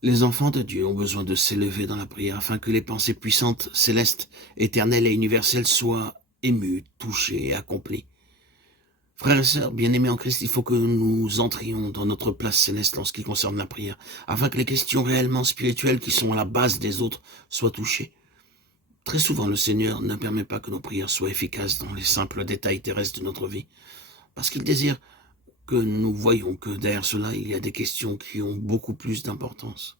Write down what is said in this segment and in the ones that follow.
Les enfants de Dieu ont besoin de s'élever dans la prière afin que les pensées puissantes, célestes, éternelles et universelles soient émues, touchées et accomplies. Frères et sœurs, bien-aimés en Christ, il faut que nous entrions dans notre place céleste en ce qui concerne la prière, afin que les questions réellement spirituelles qui sont à la base des autres soient touchées. Très souvent, le Seigneur ne permet pas que nos prières soient efficaces dans les simples détails terrestres de notre vie, parce qu'il désire que nous voyions que derrière cela, il y a des questions qui ont beaucoup plus d'importance.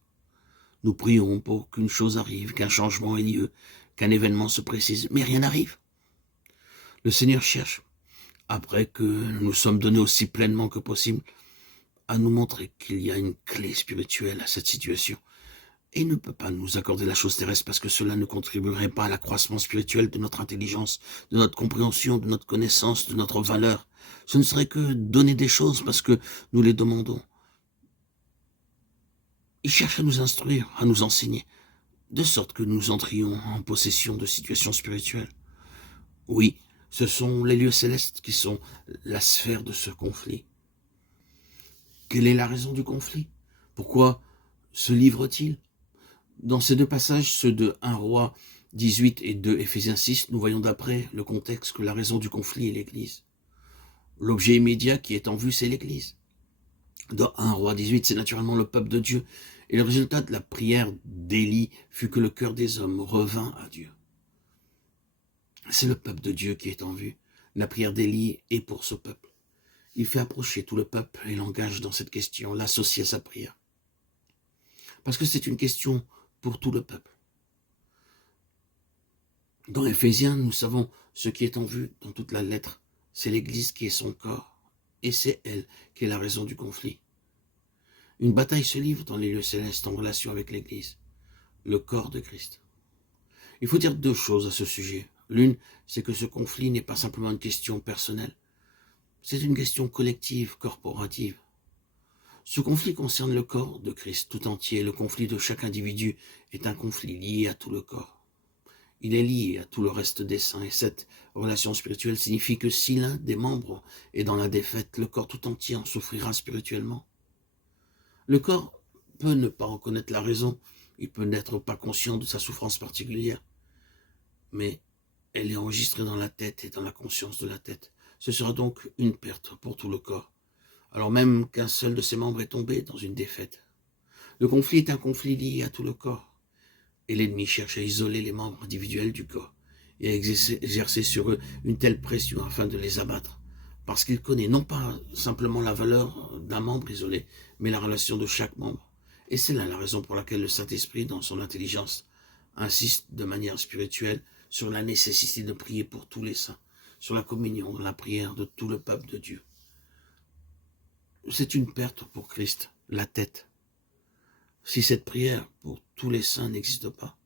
Nous prions pour qu'une chose arrive, qu'un changement ait lieu, qu'un événement se précise, mais rien n'arrive. Le Seigneur cherche, après que nous sommes donnés aussi pleinement que possible, à nous montrer qu'il y a une clé spirituelle à cette situation. Et il ne peut pas nous accorder la chose terrestre parce que cela ne contribuerait pas à l'accroissement spirituel de notre intelligence, de notre compréhension, de notre connaissance, de notre valeur. Ce ne serait que donner des choses parce que nous les demandons. Il cherche à nous instruire, à nous enseigner, de sorte que nous entrions en possession de situations spirituelles. Oui, ce sont les lieux célestes qui sont la sphère de ce conflit. Quelle est la raison du conflit? Pourquoi se livre-t-il? Dans ces deux passages, ceux de 1 Roi 18 et de Éphésiens 6, nous voyons d'après le contexte que la raison du conflit est l'Église. L'objet immédiat qui est en vue, c'est l'Église. Dans 1 Roi 18, c'est naturellement le peuple de Dieu. Et le résultat de la prière d'Élie fut que le cœur des hommes revint à Dieu. C'est le peuple de Dieu qui est en vue. La prière d'Élie est pour ce peuple. Il fait approcher tout le peuple et l'engage dans cette question, l'associe à sa prière. Parce que c'est une question pour tout le peuple. Dans Éphésiens, nous savons ce qui est en vue dans toute la lettre. C'est l'Église qui est son corps, et c'est elle qui est la raison du conflit. Une bataille se livre dans les lieux célestes en relation avec l'Église, le corps de Christ. Il faut dire deux choses à ce sujet. L'une, c'est que ce conflit n'est pas simplement une question personnelle, c'est une question collective, corporative. Ce conflit concerne le corps de Christ tout entier. Le conflit de chaque individu est un conflit lié à tout le corps. Il est lié à tout le reste des saints, et cette relation spirituelle signifie que si l'un des membres est dans la défaite, le corps tout entier en souffrira spirituellement. Le corps peut ne pas reconnaître la raison, il peut n'être pas conscient de sa souffrance particulière, mais elle est enregistrée dans la tête et dans la conscience de la tête. Ce sera donc une perte pour tout le corps, alors même qu'un seul de ses membres est tombé dans une défaite. Le conflit est un conflit lié à tout le corps, et l'ennemi cherche à isoler les membres individuels du corps et à exercer sur eux une telle pression afin de les abattre, parce qu'il connaît non pas simplement la valeur d'un membre isolé, mais la relation de chaque membre. Et c'est là la raison pour laquelle le Saint-Esprit, dans son intelligence, insiste de manière spirituelle sur la nécessité de prier pour tous les saints, sur la communion, la prière de tout le peuple de Dieu. C'est une perte pour Christ, la tête. Si cette prière pour tous les saints n'existe pas,